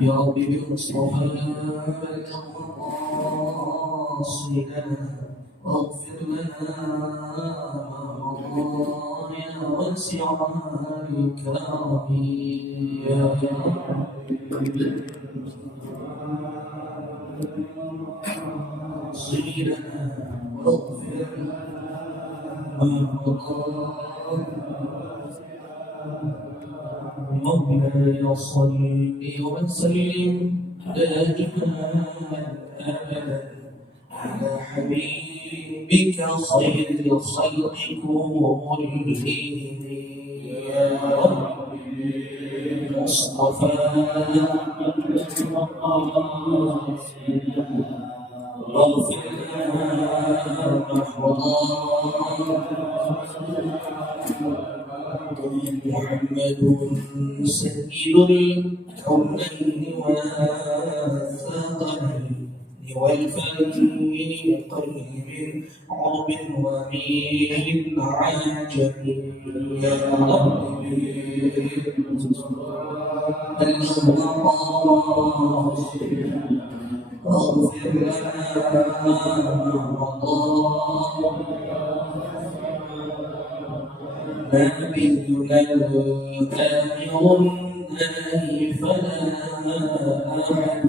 يا رب بالمصطفى بلغ مقاصدنا واغفر لنا مضايا واسع الكرم يا رب مقاصدنا واغفر لنا مولاي صل وسلم دائما ابدا على حبيبك خير الخلق كلهم يا رب مصطفى واغفر لنا محمد سيد الكونين والثقلين والفريقين قريب عرب وميل عجم يا رب اغفر لنا نبينا الآمر الناهي فلا أحد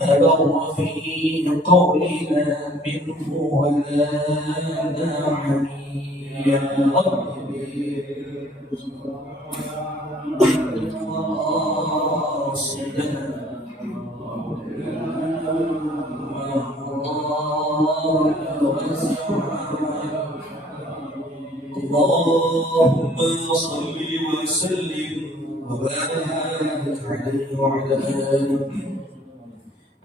أبر في قولنا منه ولا نعم يا رب اللهم صل وسلم وبارك عليه وعلى آله.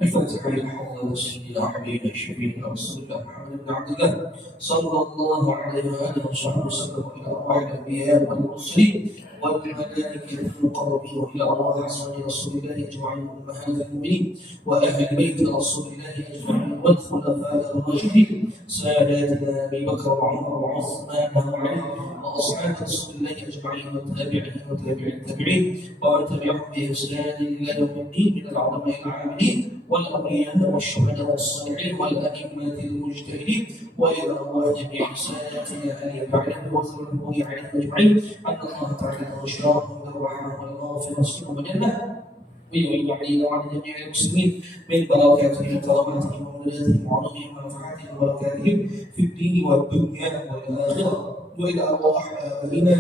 الفاتحة لحضرة سيدنا حبيبنا شفيعنا رسول الله محمد بن عبد الله صلى الله عليه وآله وصحبه وسلم إلى أرواح الأنبياء والمرسلين والملائكة المقربين وإلى أرواح أصحاب رسول الله أجمعين وأمهات المؤمنين وأهل بيت رسول الله أجمعين والخلفاء الراشدين ساداتنا أبي بكر وعمر وعثمان وعلي وأصحاب رسول الله أجمعين والتابعين وتابعين التابعين ومن تبعهم بإحسان إلى يوم الدين من العلماء العاملين والأولياء والشهداء والصالحين والأئمة المجتهدين وإلى الله جميع ساداتنا أن يفعله وذره عليهم أجمعين أن الله تعالى وشرارهم بالرحمة والمغفرة والجنة ويعين علينا وعلى جميع المسلمين من بركاتهم وكراماتهم ومنزلتهم وعلومهم ونفحاتهم وبركاتهم في الدين والدنيا والآخرة وإلى أرواح آبائنا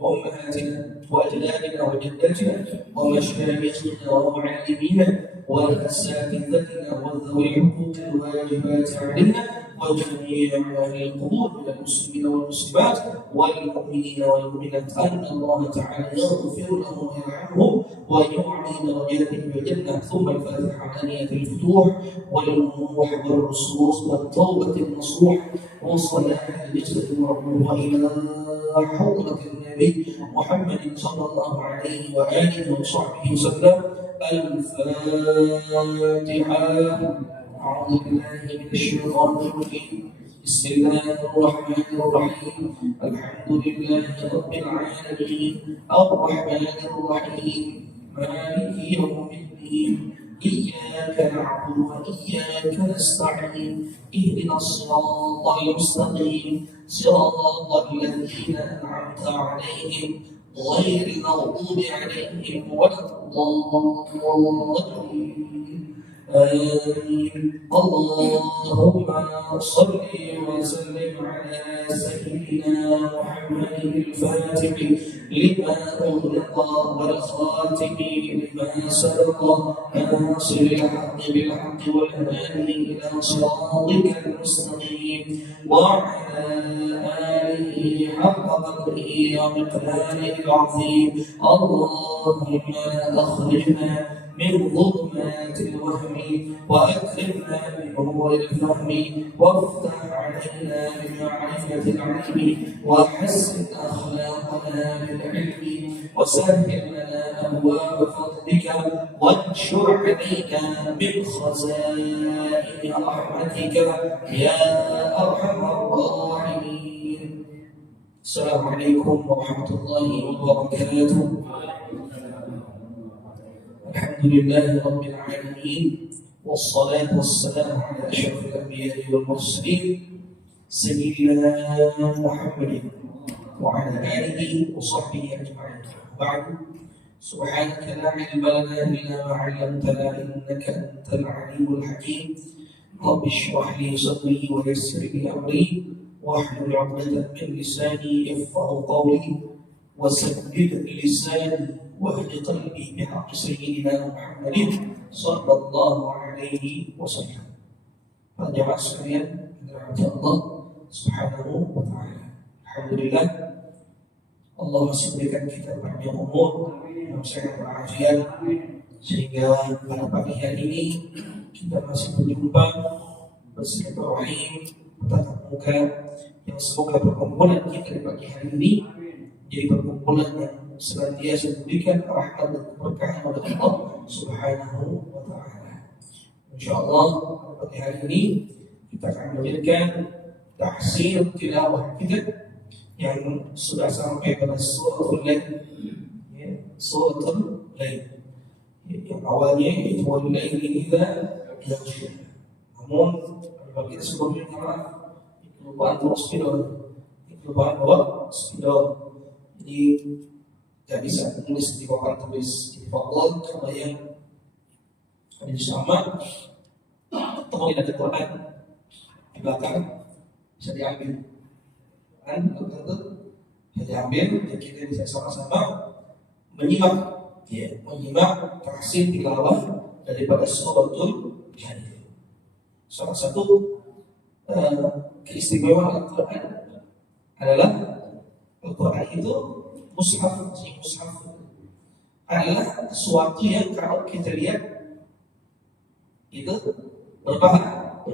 وأمهاتنا وأجدادنا وجداتنا ومشايخنا ومعلمينا وأساتذتنا وذوي الحقوق الواجبات علينا وجميع أهل القبور من المسلمين والمسلمات والمؤمنين والمؤمنات أن الله تعالى يغفر لهم ويرحمهم ويعلي درجاتهم بالجنة. ثم الفاتحة علانية الفتوح والنوح والرسوخ والتوبة النصوح والصلاة الجسد والروح إلى حضرة النبي محمد صلى الله عليه وآله وصحبه وسلم. الفاتحة. أعوذ بالله من الشيطان الرجيم. بسم الله الرحمن الرحيم. الحمد لله رب العالمين الرحمن الرحيم مالك يوم الدين إياك نعبد وإياك نستعين اهدنا الصراط المستقيم صراط الذين أنعمت عليهم غير المغضوب عليهم ولا الضالين آمين. اللهم صل وسلم على سيدنا محمد الفاتح لما أغلق والخاتم لما سبق ناصر الحق بالحق والهادي إلى صراطك المستقيم وعلى آله حق قدره ومقداره العظيم. اللهم أخرجنا من ظلمات الوهم وأكرمنا بنور الفهم وافتح علينا بمعرفة العلم وحسن أخلاقنا بالعلم وسهل لنا أبواب فضلك وانشر علينا من خزائن رحمتك يا أرحم الراحمين. السلام عليكم ورحمة الله وبركاته. Alhamdulillahi Rabbil Alamin. Wassalatu wassalamu ala asyrafil anbiya'i wal mursalin Sayyidina Muhammadin wa ala alihi wa sahbihi ajma'in. Ba'du. Subhanaka la ilma lana illa ma 'allamtana innaka antal 'alimul hakim. Rabbi shrah li sadri wa yassir li amri wahlul 'uqdatam min lisani yafqahu qawli wasaddid lisani wahdi qalbi bihaqqi sayyidina Muhammadin sallallahu alaihi wasallam. Para jamaah sekalian, dirahmati Allah Subhanahu wa taala. Alhamdulillah, Allah masih berikan kita panjang umur dan sehat walafiat sehingga pada pagi hari ini kita masih berjumpa bersilaturahim bertatap muka, yang semoga perkumpulan kita di pagi hari ini jadi perkumpulan yang senantiasa diberikan rahmat dan keberkahan oleh Allah Subhanahu wa taala. Insyaallah pada hari ini kita akan melanjutkan tahsin tilawah kita yang sudah sampai pada suratul Lail. Suratul Lail. Yang awalnya itu wal laili idza yaghsha. Namun bagi sebelumnya karena kelupaan terus kelupaan bahwa sudah jadi tidak bisa menulis di papan tulis di fakul karena yang ada sama temuin ada Quran di belakang bisa diambil kan itu bisa diambil dan kita bisa sama-sama menyimak tahsin tilawah daripada suratul Lail. Salah satu keistimewaan Al-Quran adalah Al-Quran itu mushaf adalah sesuatu yang kalau kita lihat itu berpahala.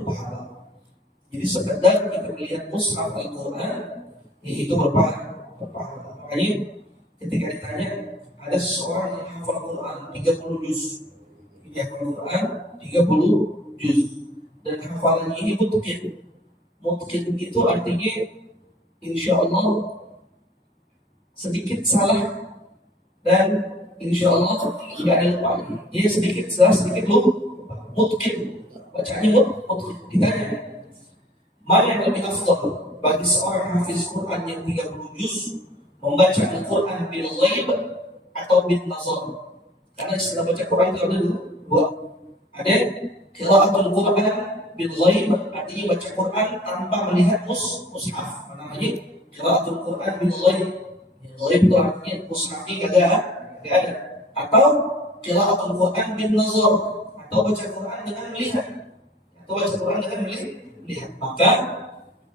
Jadi sekedar kita melihat mushaf Al-Quran itu berpahala. Makanya ketika ditanya ada seseorang yang hafal Al-Quran 30 juz, dia hafal Al-Quran 30 juz dan hafalannya ini mutqin. Mutqin itu artinya insya Allah sedikit salah dan insya Allah tidak ada lupa. Dia sedikit salah, sedikit lupa. Mutqin, bacanya mutqin. Ditanya, mana yang lebih afdal bagi seorang hafiz Quran yang 30 juz membaca Al-Quran bil ghaib atau bil nazar? Karena istilah baca Quran itu ada dua. Ada qiraatul Quran bil ghaib, artinya baca Quran tanpa melihat mushaf. Namanya qiraatul Quran bil ghaib. Ghaib itu artinya mushafnya tidak ada. Atau qiraatul Quran bin nazar, atau baca Quran dengan melihat. Maka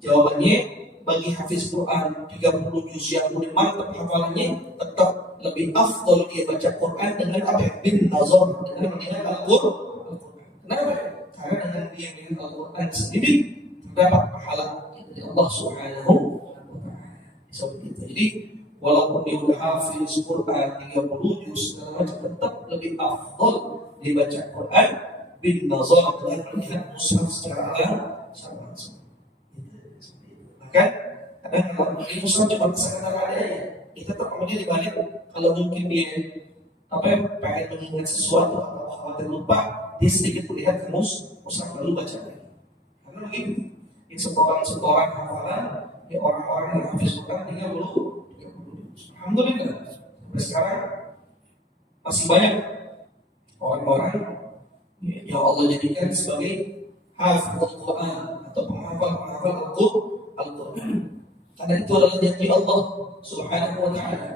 jawabannya bagi hafiz Quran 30 juz yang mulai mantap hafalannya tetap lebih afdal dia baca Quran dengan bin nazar, dengan melihat Al-Quran. Kenapa? Karena dengan dia melihat Al-Quran sendiri terdapat pahala dari Allah Subhanahu wa taala. Seperti itu. Jadi walaupun dia sudah hafiz Quran 30 juz tetap lebih afdal dibaca Quran bin nazar dengan melihat mushaf secara langsung. Maka kadang kalau di mushaf cuma sekedar ada ya, kita tetap kemudian dibalik kalau mungkin dia pengen mengingat sesuatu atau khawatir lupa, dia sedikit melihat ke mushaf lalu baca lagi. Karena begitu, ini setoran hafalan ya orang-orang yang hafiz Quran 30. Alhamdulillah, sampai sekarang masih banyak orang-orang yang Allah jadikan sebagai hafizul Quran atau penghafal Al-Quran. Karena itu adalah janji Allah Subhanahu wa taala.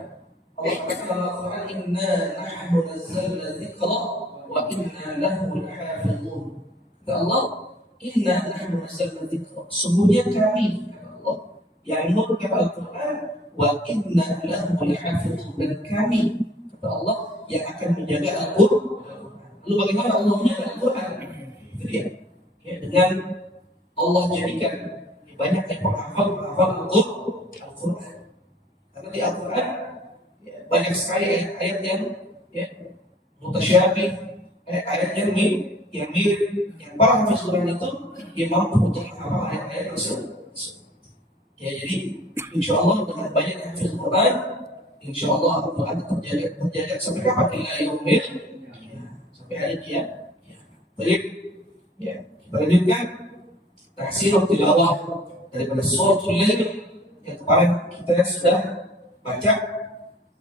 Allah berkata dalam Al-Quran, "Inna nahnu nazzalna dzikra wa inna lahu lahafizun." Kata Allah, "Inna nahnu nazzalna dzikra." Sungguhnya kami, Allah, yang menurunkan Al-Quran, wa inna lahu lahafizun, dan kami, kata Allah, yang akan menjaga Al-Quran. Lalu bagaimana Allah menjaga Al-Quran? Itu dia. Ya, dengan Allah jadikan banyak yang menghafal Al-Quran. Karena di Al-Quran ya, banyak sekali ayat yang mutasyabih, ayat yang mirip, yang para hafiz Quran itu dia mampu untuk menghafal ayat-ayat tersebut. Ya, jadi insya Allah dengan banyak hafiz Quran, insya Allah Al-Quran terjaga sampai kapan? Ila yaumil hari kiamat. Baik, ya. Kita lanjutkan tafsir tilawah daripada suratul Lail yang kemarin kita sudah baca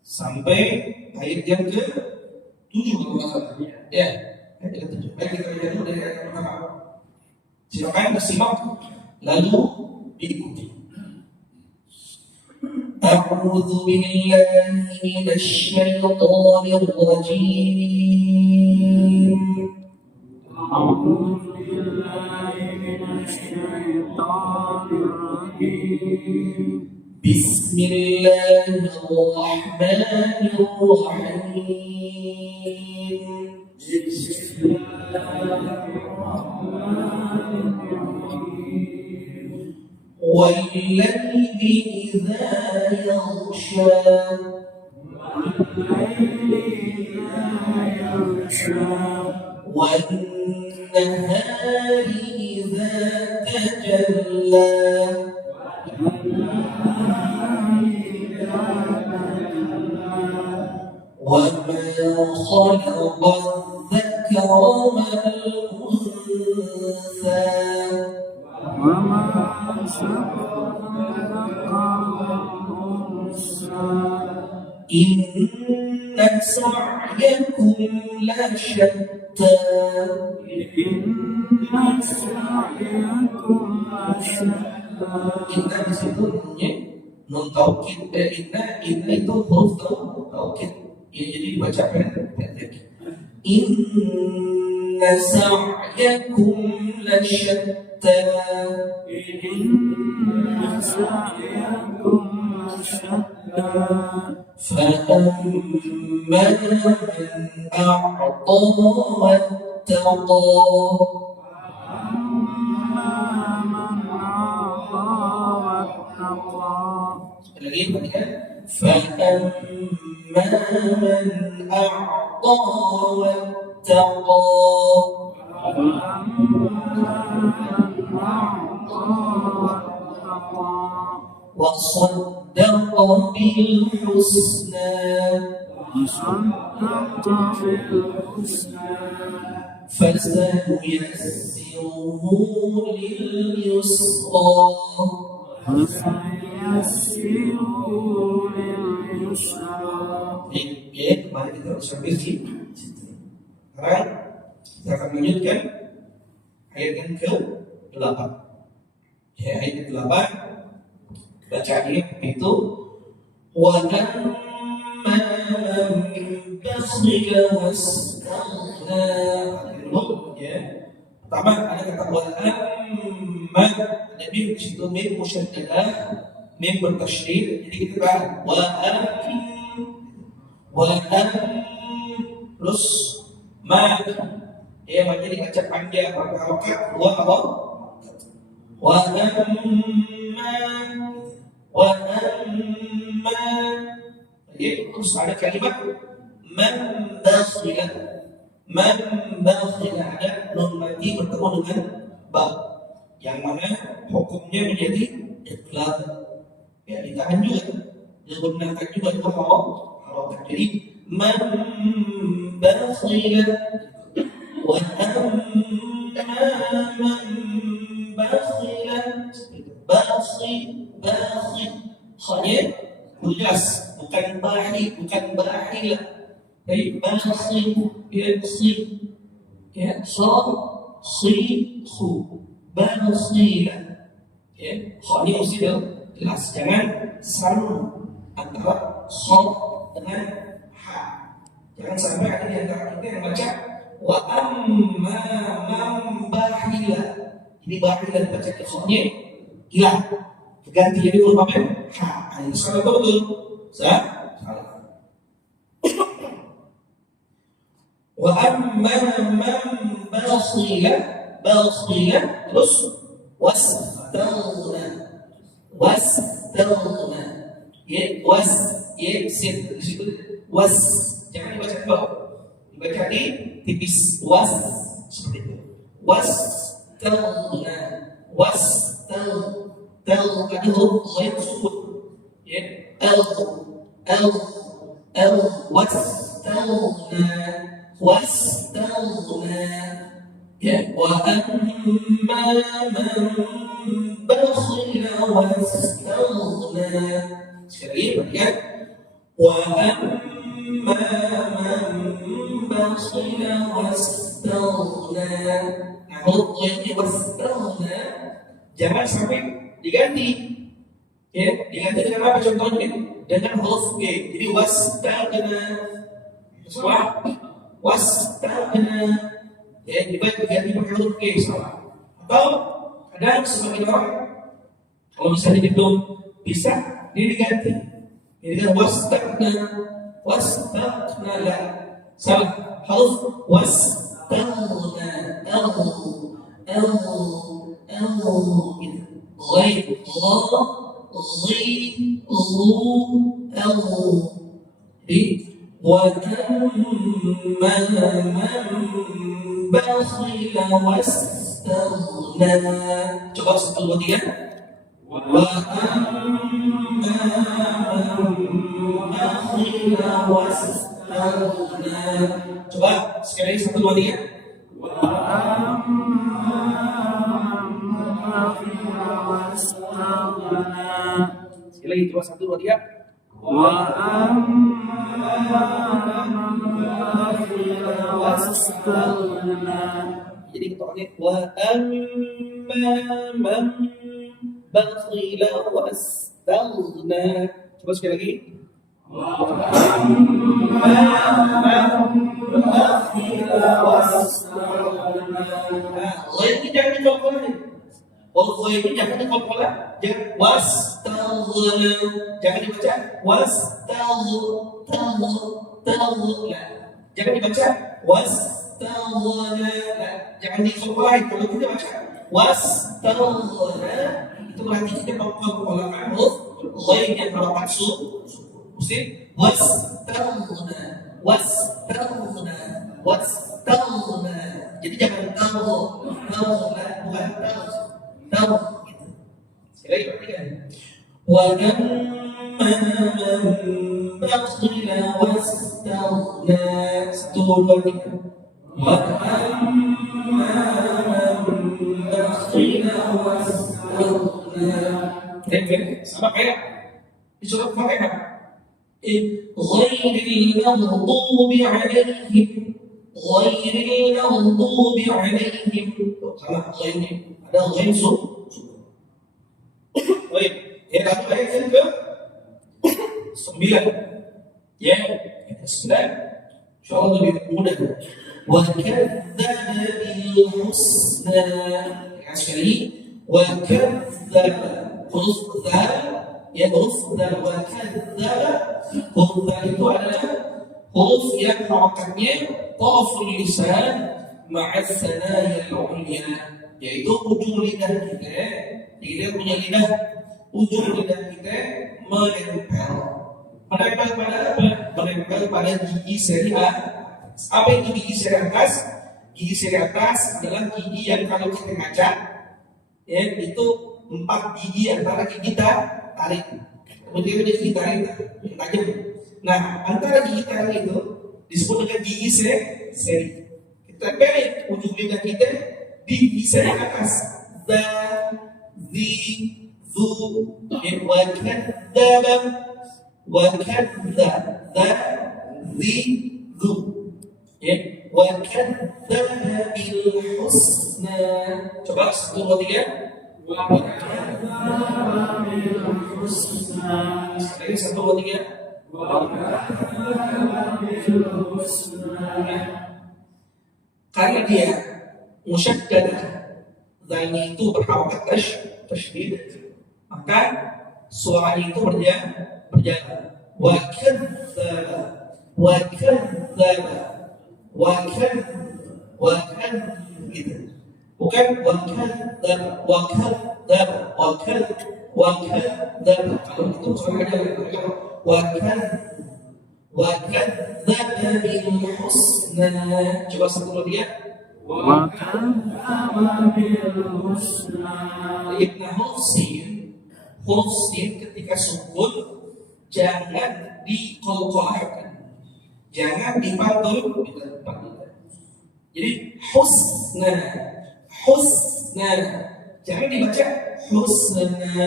sampai ayat yang ke-7 kalau nggak salah. Ya, ayat yang ke-7. Baik, kita lihat dulu dari ayat yang pertama. Silakan disimak lalu diikuti. أعوذ بالله من الشيطان الرجيم أعوذ بالله من الشيطان الرجيم بسم الله الرحمن الرحيم بسم الله الرحمن الرحيم والليل إذا يغشى والليل إذا يغشى والنهار إذا تجلى وما خلق الذكر والأنثى وما سبق الأنثى إن سعيكم لشتى إن سعيكم لشتى Inna di situ bunyinya nun taukid. Inna itu huruf taukid. Ya, jadi dibaca pendek. Inna sa'yakum lasyatta. إن سعيكم لشتى فأما من أعطى واتقى lagi perhatikan. فأما من أعطى واتقى وصدق بالحسنى وصدق بالحسنى فسنيسره لليسرى فسيسره لليسرى. Ya, mari kita sampai sini. Sekarang kita akan lanjutkan ayat yang ke-8. Ya, ayat ke-8 bacaannya itu wa amma man bakhila wastaghna. Ya. Pertama ada kata wa amma, ada mim di situ, mim musyaddadah, mim bertasydid. Jadi kita kata wa akin terus ma, ya menjadi baca panjang berharokat wa amma, ya, terus ada kalimat man bakhila, ada nun mati bertemu dengan ba yang mana hukumnya menjadi iqlab, ya ditahan juga, digunakan juga itu harokat. Jadi man bakhila wa amma man bakhila, khanya jelas, bukan bahi, bukan bahila. Jadi bakhil ya khu bakhila, ya khanya mesti jelas, jangan saru antara kha dengan ha. Jangan sampai ada di antara kita yang baca wa amma man bahila. Ini bahila dibaca ke khanya hilang, ganti jadi huruf apa? Ha. Ini salah betul. Salah. Wa amma man bakhila terus wastaghna ya sit di situ was, jangan dibaca di bawah, dibaca di tipis was, seperti itu. Wastaghna ada huruf ghair sukun, ya wastaghna wastaghna. Ya, wa amma man bakhila wastaghna. Sekali perhatikan. Wa amma man bakhila wastaghna. Nah, huruf ini wastaghna jangan sampai diganti. Ya, diganti dengan apa contohnya? Dengan huruf G. Jadi wastaghna. Semua wastaghna. Ya, diganti pakai huruf G salah. Atau kadang sebagian orang kalau misalnya itu bisa dia diganti. Ini kan wastaghna. Wastaghna la. Salah. Huruf wastaghna. gitu. Ghaib, gha, ghi, ghu, al. Jadi wa amma man bakhila wastaghna. Coba 1, 2, 3. Wa amma man bakhila wastaghna. Coba sekali 1, 2, 3. Wa sekali lagi coba 1, 2, 3. Wa wastaghna. Jadi ketoknya wa amma man bakhila wastaghna. Coba sekali lagi. Wa amma man bakhila wastaghna. Nah, ini jangan dicoba. Huruf ini jangan dikompol, jangan wastaghna, jangan dibaca wastaghna, jangan dibaca wastaghna, jangan dikompol. Kalau kita baca wastaghna itu berarti kita mengkompolkan huruf ghain yang berupa sukun. Mesti wastaghna. Jadi jangan tahu bukan tahu gitu. Sekali perhatikan. Wa amma man bakhila wastaghna. 1, 2, 3. Wa amma man bakhila wastaghna. Sama kayak di surat Fatihah. Ghairil maghdubi 'alaihim. Ghairil maghdubi 'alaihim. Salah ghairil. Ada ghain su. Baik, ya kata ayat yang ke 9. Ya, 9. Insyaallah lebih mudah. Wa kadzdzaba bil husna. Sekali, wa kadzdzaba. Huruf dzal, ya huruf dzal wa kadzdzaba. Huruf dzal itu adalah huruf yang harokatnya taraful lisan ma'a tsanaya al-'ulya. Yaitu ujung lidah kita punya lidah, ujung lidah kita menempel pada apa? Menempel pada gigi seri atas. Apa itu gigi seri atas? Gigi seri atas adalah gigi yang kalau kita ngaca, ya itu 4 gigi antara gigi kita tarik. Kemudian ada gigi tarik tajam. Nah, antara gigi tarik itu disebut dengan gigi seri. Kita balik ujung lidah kita di gigi seri atas. Za, zi, zu, wa kadzdzaba, wa kadzdzaba, za, zi, zu. Ya, wa kadzdzaba bil husna. Coba 1, 2, 3. Wa kadzdzaba bil husna. Sekali 1, 2, 3. Wa kadzdzaba bil husna. Karena dia musyaddadah, zalnya itu berharokat tasydid, maka suaranya itu berjalan. Wa kadzdzaba, wa kadzdzaba, wa kadzdzaba gitu. Bukan wa kadzdzaba, wa kadzdzaba, wa kadzdzaba. Kalau itu suaranya wa kadzdzaba bil husna. Coba 1, 2, 3. Wa kadzdzaba bil husna. Ibn huruf sin ketika sukun jangan diqalqalahkan. jangan dipantul di tempat kita. Jadi husna, husna, jangan dibaca husna.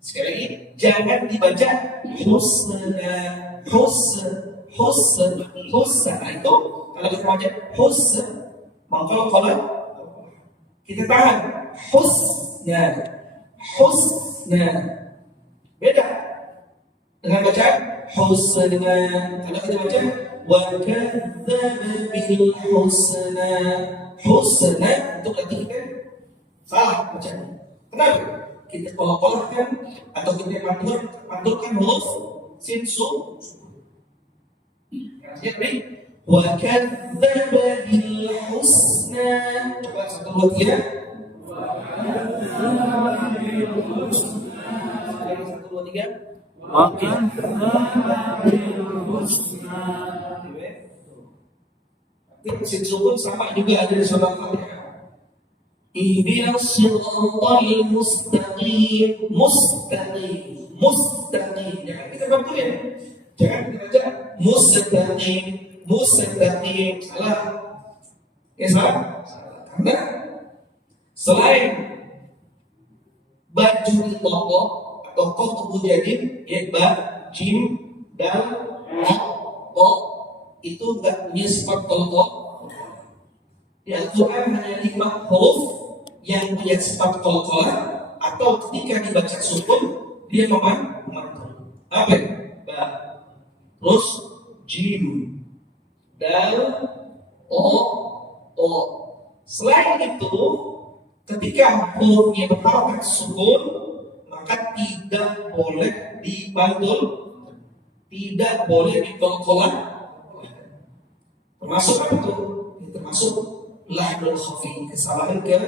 Sekali lagi, jangan dibaca husna, husna itu kalau kita baca husna, kalau kita tahan husna, husna, beda dengan baca husna. Kalau kita baca wa kadzdzaba bil husna, husna itu berarti kita salah bacanya. Kenapa? Kita kolak-kolakkan atau kita pantulkan huruf sin su. Jadi wa kadzdzaba bil husna. Coba satu dua tiga. Wa kadzdzaba bil husna. Satu dua tiga. Wa kadzdzaba bil husna. Sin su pun sama juga ada di surah Al-Fatihah. Ihdinas siratal mustaqim, mustaqim, mustaqim. Jangan kita bantuin. Jangan kita baca mustaqim, mustaqim. Salah. Ya salah. Karena selain baju di toko atau kota mujadin, ya ba, jim, dal, to, itu enggak punya sifat toko. Di Al-Quran hanya 5 huruf yang punya sifat qalqalah atau ketika dibaca sukun dia memantul. Apa? Ba, terus jim, dal, to. Selain itu, ketika hurufnya berharokat sukun, maka tidak boleh dibantul, tidak boleh diqalqalah. Termasuk apa itu? Termasuk lahnul khafi, kesalahan kecil.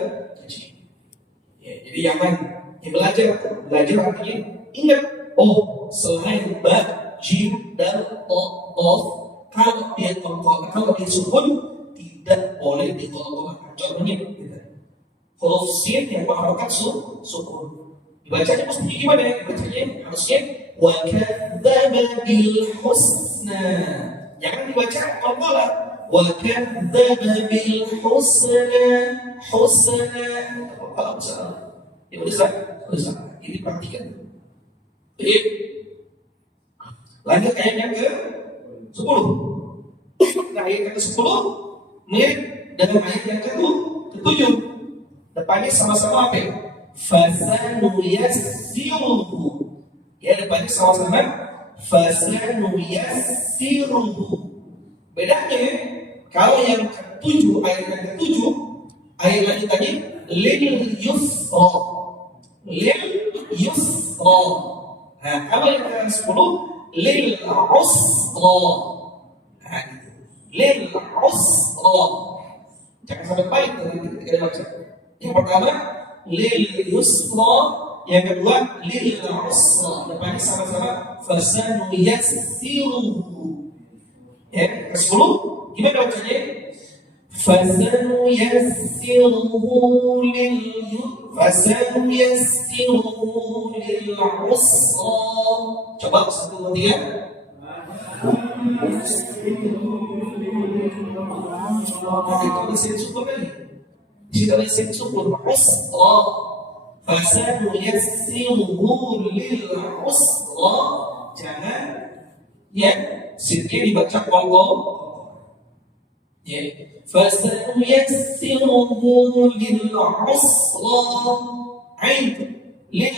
Ya, jadi jangan belajar artinya ingat, selain ba, jim, dan to, kalau dia qalqalah, kalau dia sukun tidak boleh diqalqalah. Contohnya huruf sin yang berharokat sukun. Dibacanya mesti gimana? Dibacanya harusnya wa kadzdzaba bil husna. Jangan dibaca qalqalah. Wa kadzdzaba bil husna, husna. Kalau salah. Ya udah. Ini perhatikan. Jadi lanjut ayat yang ke-10. Nah, ayat yang ke-10 mirip dengan ayat yang ke-7. Depannya sama-sama apa? Fasanuyassiruhu. Ya, depannya sama-sama fasanuyassiruhu. Bedanya kalau yang ke-7, ayat yang ke-7, ayat lanjutannya lil yusra. Lil yusra. Nah, kalau yang ke-10 lil usra. Nah, gitu. Lil usra. Jangan sampai baik ketika dibaca. Yang pertama lil yusra, yang kedua lil usra. Depannya sama-sama fasanuyassiruhu. Ya, ke-10 gimana bacanya? Fasanuyassiruhu lil usra. Coba 1, 2, 3. Itu mesin sukun kan? Di situ mesin sukun usra. Fasanuyassiruhu lil usra. Jangan ya sinnya dibaca qalqal. Ya, fasanuyassiruhu lil usra. Ain lil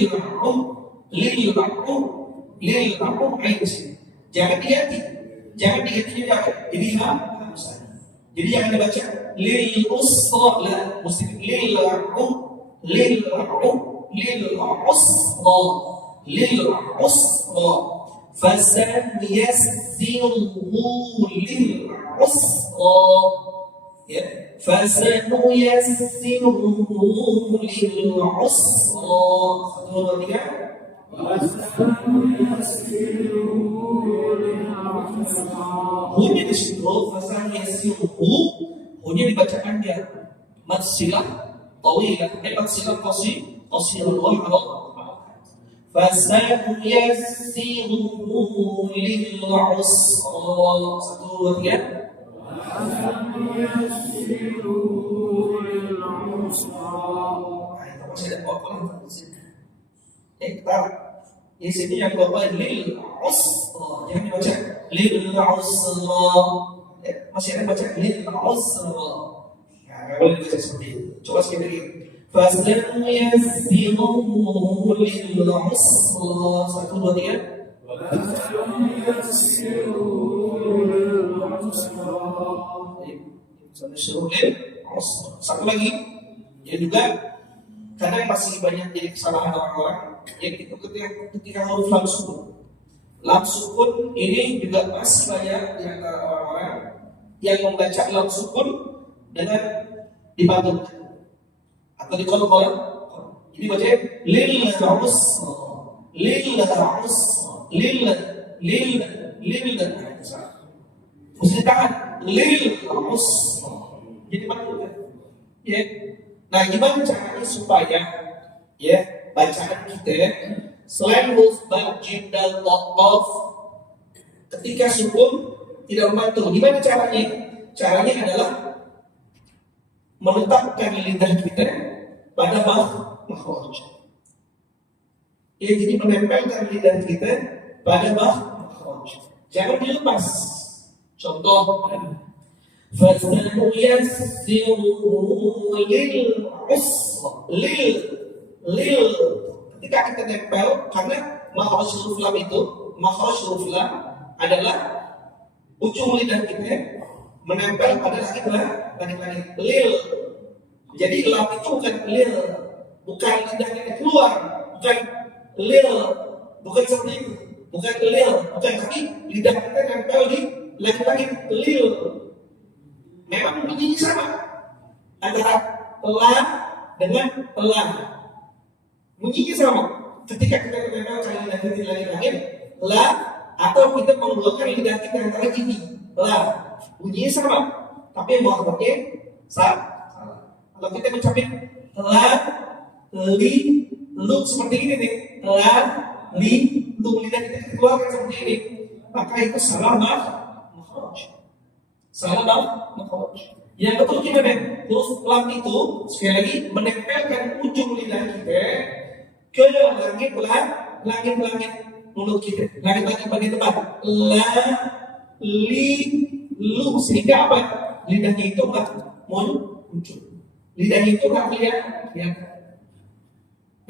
ain. Jangan diganti juga. Jadi jadi jangan dibaca lil usra, la, mesti lil usra. Fasanuyassiruhu lil usra. Ya, fasanuyassiruhu lil usra. 1, 2, 3. Hunya di situ fasanuyassiruhu, hunya dibacakan dia matsilah tawilah, matsilah qasirah wa harok. fasanuyassiruhu lil usra. 1, 2, 3. Masih ada apa-apa kita di sini yang bawa lil usra, jangan dibaca lil usra. Masih ada baca lil usra. Ya, nggak boleh dibaca seperti itu. Coba sekali lagi. Fasanuyassiruhu lil usra. 1, 2, 3. Satu lagi ya juga kadang masih banyak jadi kesalahan orang-orang yaitu ketika huruf lam sukun ini juga masih banyak di antara orang-orang yang membaca lam sukun dengan dipantulkan atau dikolok-kolok. Ini baca lil usra, lil usra, lil mesti tahan lil usra. Jadi maksudnya ya. Nah, gimana caranya supaya ya bacaan kita selain huruf jim dan qaf ketika sukun tidak membantu. Gimana caranya? Caranya adalah meletakkan lidah kita pada makhraj. Ya, jadi menempelkan lidah kita pada makhraj. Jangan dilepas. Contoh, fasanuyassiruhu lil usra. Lil ketika kita tempel, karena makhraj huruf lam itu, makhraj huruf lam adalah ujung lidah kita menempel pada langit-langit lil. Jadi lam itu bukan lil, bukan lidah kita keluar, bukan lil, bukan seperti itu, bukan lil, bukan, tapi lidah kita nempel di langit-langit lil. Memang bunyinya sama antara la dengan la, bunyinya sama. Ketika kita menempelkan lidah kita di langit-langit la, atau kita mengeluarkan lidah kita antara ini la, bunyinya sama, tapi makhrajnya salah. Kalau kita mencapai la, li, lu seperti ini nih, la, li, lu, lidah kita keluarkan seperti ini, maka itu salah makhraj. Salah makhraj. Yang betul gimana? Huruf lam itu sekali lagi menempelkan ujung lidah kita ke langit-langit mulut kita, langit-langit bagian depan. La, li, lu, sehingga apa? Lidahnya itu nggak muncul. Lidahnya itu nggak kelihatan.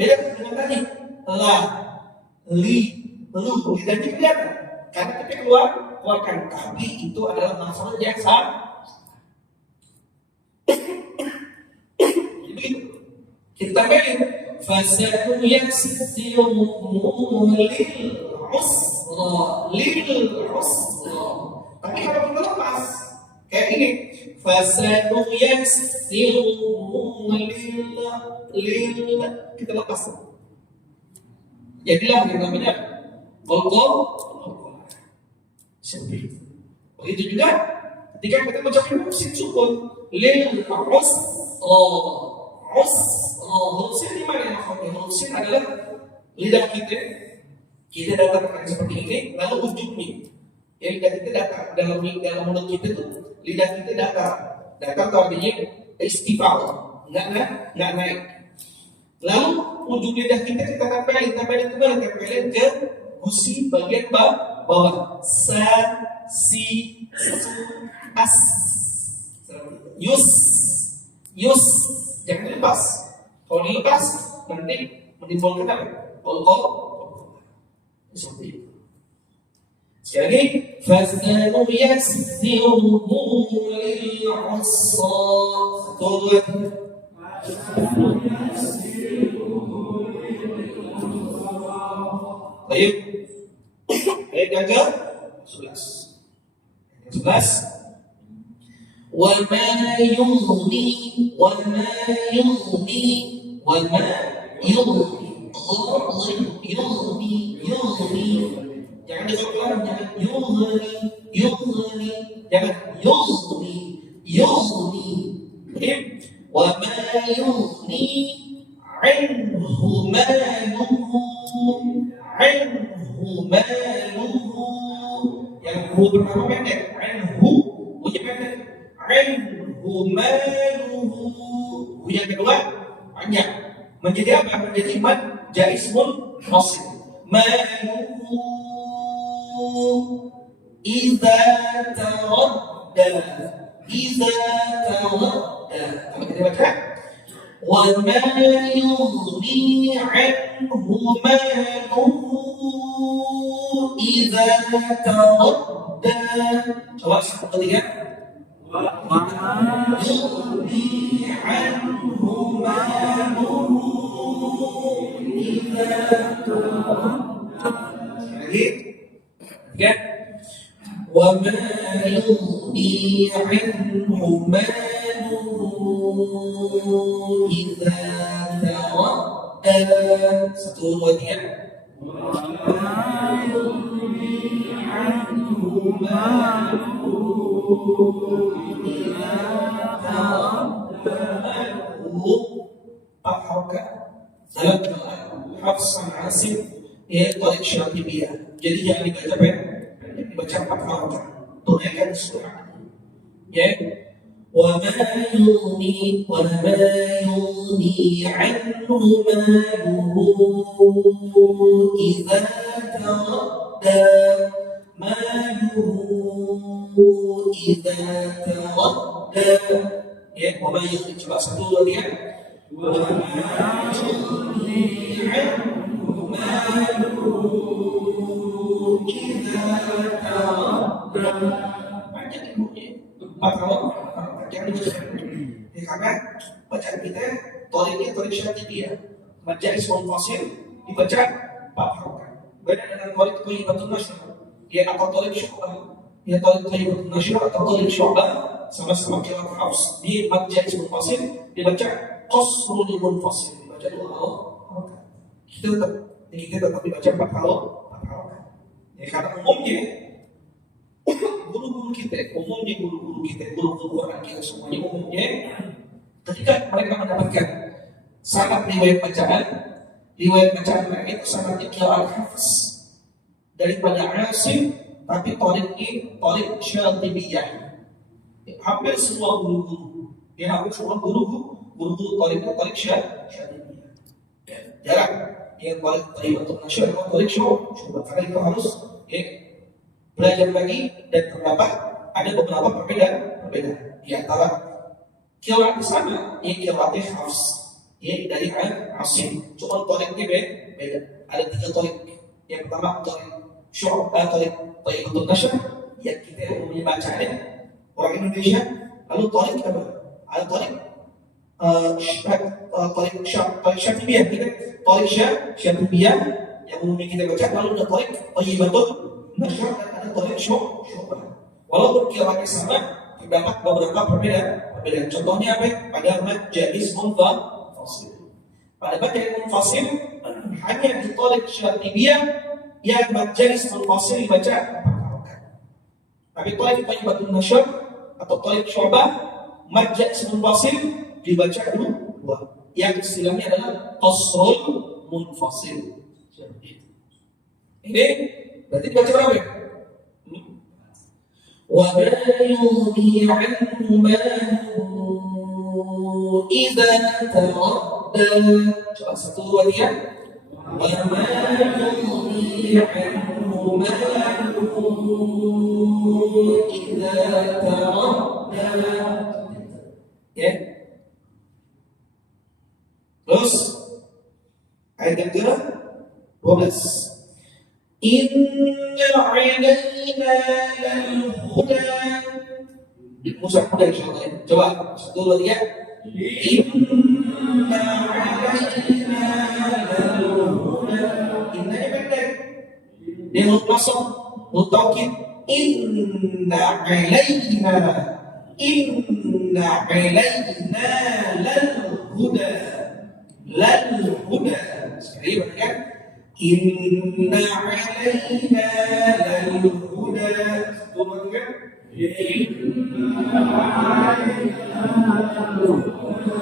Beda dengan tadi. La, li, lu, lidahnya kelihatan karena kita keluarkan, tapi itu adalah masalah yang sama. Begitu. Kita tambahkan fasanuyassiruhu lil usra. Tapi kalau kita lepas kayak ini, fasanuyassiruhu lil, kita lepas. Jadilah yang namanya qalqal. Seperti itu. Begitu juga ketika kita mencapai sin sukun lil huruf sin di mana? Huruf sin adalah lidah kita datangkan seperti ini, lalu ujungnya ya, lidah kita datar dalam mulut kita tuh, lidah kita datar tuh artinya istifal, nggak naik. Lalu ujung lidah kita tempelin ke mana? Tempelin ke gusi bagian bawah. Sa, si, su, as. Yus. Jangan dilepas. Kalau dilepas nanti menimbulkan apa? Qalqal. Seperti itu. Sekali lagi, fasanuyassiruhu lil usra. Baik. Ayat yang ke-11. Wa ma yughni jangan diulang, jangan yughni, jangan yughni. Wa ma yughni anhu maluhu anhu maluhu. Yang hu pertama pendek, anhu hu-nya pendek. Anhu maluhu. Hu yang kedua panjang. Menjadi apa? Menjadi mad jaismun fasil. Maluhu idza taradda. Idza taradda. Apa kita baca? وَمَا يُغْنِي عَنْهُ مَالُهُ إِذَا تَرَدَّى. Coba satu ketiga. وَمَا يُغْنِي عَنْهُ مَالُهُ إِذَا تَرَدَّى. Lagi. Tiga. وَمَا يُغْنِي عَنْهُ مَالُهُ إذا تردى. Satu, dua, tiga. وما يغني عنه ماله إذا تردى. Empat harokat dalam qiraat Hafs an Asim yaitu tarik syatibiyah. Jadi jangan dibaca pendek, dibaca empat harokat. Tunaikan surah. Ya. وما يغني عنه ماله إذا تردى. ماله إذا تردى. Ya, وما يغني. Coba satu dua tiga. وما يغني عنه ماله إذا تردى. Panjang ibunya. Empat kalau jangan dibaca. Karena bacaan kita toriknya torik syatibiyah. Majais munfasil dibaca empat harokat. Beda dengan torik thayyibatun nashr. Ya atau torik syu'bah. Ya torik thayyibatun nashr atau torik syu'bah sama-sama qiraat Hafs di majais munfasil dibaca qasrul munfasil. Dibaca dua harokat. Kita tetap dibaca empat harokat. Ya karena umumnya guru-guru kita, guru-guru Quran kita semuanya umumnya ketika mereka mendapatkan sanad riwayat bacaan mereka itu sanadnya qiraat Hafs daripada Asim, tapi tariknya tarik syatibiyah. Hampir semua guru-guru tarik syatibiyah. Jarang yang tarik thayyibatun nashr atau tarik syu'bah, karena itu harus belajar lagi dan terdapat ada beberapa perbedaan di antara qiraat sama yang qiraat Hafs dari Asim, cuma toriknya beda. Ada tiga torik. Yang pertama torik syu'bah, torik thayyibatun nashr yang kita umumnya bacanya orang Indonesia. Lalu torik apa? Ada torik torik syatibiyah, kita torik syatibiyah yang umumnya kita baca. Lalu ada torik thayyibatun nashr dan ada torik syu'bah. Walaupun qiraatnya sama, terdapat beberapa perbedaan. Contohnya apa? Pada majais munfasil. Pada majais munfasil hanya di torik syatibiyah yang majais munfasil dibaca empat harokat. Tapi torik thayyibatun nashr atau torik syu'bah majais munfasil dibaca dua. Yang istilahnya adalah qasrul munfasil. Ini berarti dibaca berapa? وَمَا يُغْنِي عَنْهُ مَالُهُ إِذَا تَرَدَّى. Coba satu dua tiga. وَمَا يُغْنِي عَنْهُ مَالُهُ إِذَا تَرَدَّى. Ya. Terus ayat yang ke 12. Inna alaina lal huda. Musa muda insyaallah. Coba satu dua tiga. Inna alaina lal huda. Inna pendek. Dia masuk mutaukid. Inna alaina lal huda. Lal huda. Sekali kan? Inna alaina lal huda. Turun kan? Inna alaina lal huda.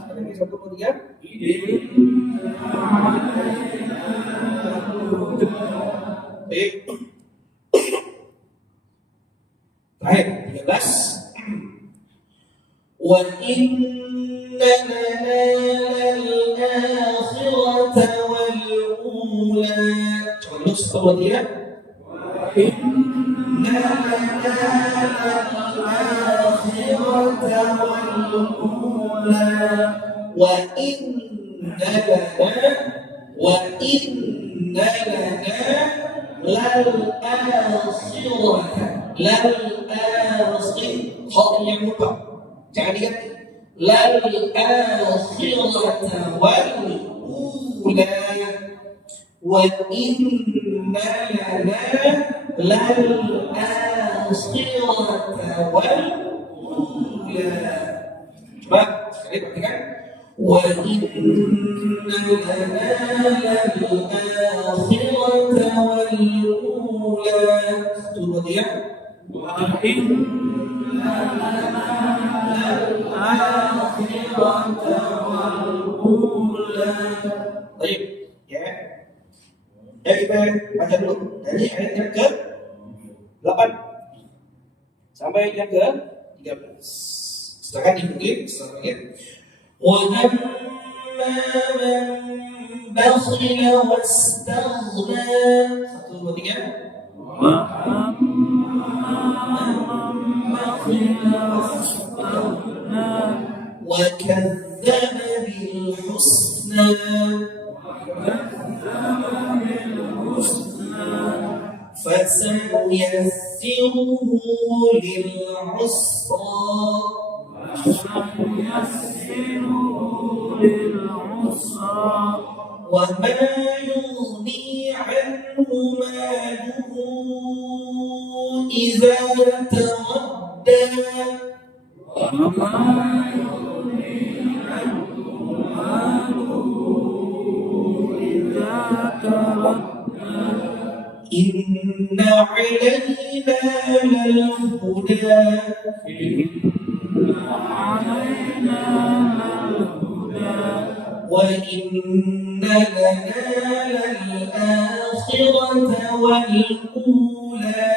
Sekarang satu tiga. Inna alaina lal huda. Wa inna lana lal-akhirata wal-ula. Coba dulu setelah dia. Inna lana lal-akhirata wal-ula. Wa inna lana lal-akhirah yang lupa jangan diganti lal-akhirata wal-ula wa inna lana lal-akhirata wal-ula. Coba sekali perhatikan wa inna lana lal-akhirata wal-ula. Satu dia wa inna lana lal-akhirata wal-ula. Baik, ya. Ya kita baca dulu dari ayat yang ke-8 sampai yang ke-13. Silakan diikuti setelahnya. وَأَمَّا مَنْ بَخِلَ وَاسْتَغْنَى. Satu, dua, tiga. وَأَمَّا مَنْ بَخِلَ وَاسْتَغْنَى وَكَذَّبَ بِالْحُسْنَى فَسَنُيَسِّرُهُ لِلْعُسْرَى وما يغني عنه ماله إذا تردى إن علينا للهدى وإن لنا للآخرة والأولى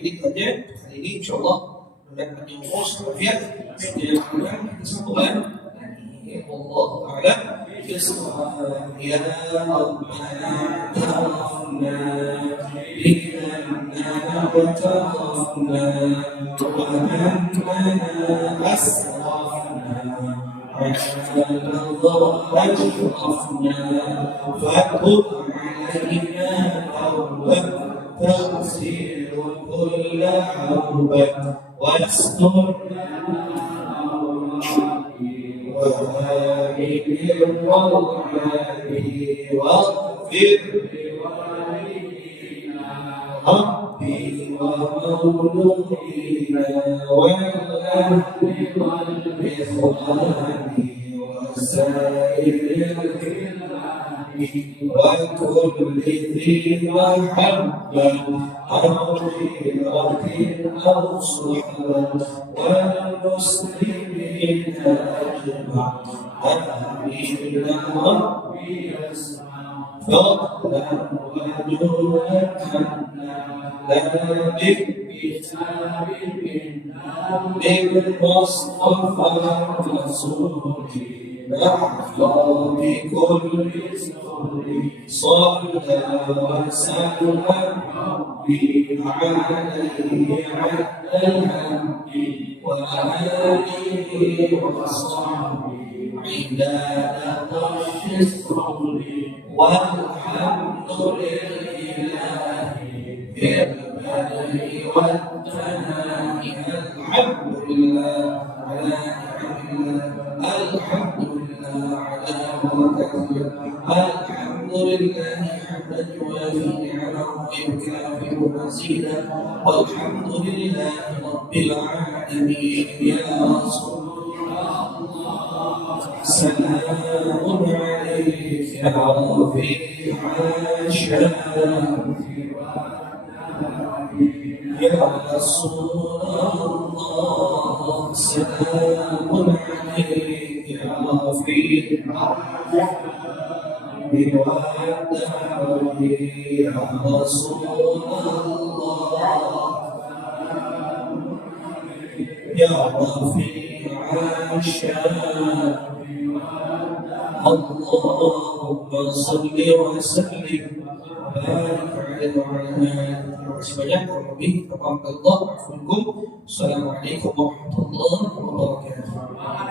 begitu aja hari ini insyaallah mudah-mudahan diurus walafiat dilakukan kesempatan Allah a'lam ya Rabbana ta'afna bi'annana ta'afna wa annana asrafna أشرفنا فتب علينا توبة تغسل كل حربة واسترنا وهذه الروعة واغفر ربي ومولودنا والأهل والإخوان وسائر وكل ذي محبة أو غيرة أو صحبة والمسلمين أجمع آمين ربي يسمع فضلا وجودا لا بكتاب بالمصطفى الرسول نحظى بكل صلى وسلم ربي عليه عد الحمد وآله وصحبه عباد الشكر والحمد لله في البدء والثناء الحمد لله على الحمد لله على بركته الحمد لله حمدا يوافي نعمه ويكافئ مزيدا والحمد لله رب العالمين يا رسول الله سلام عليك يا رفيع الشام يا رسول الله سلام عليك يا رفيع برواية يا رسول الله يا رفيع الشان اللهم صل وسلم بارك عليه وعلى آله وصحبه وسلم. Assalamualaikum warahmatullahi wabarakatuh.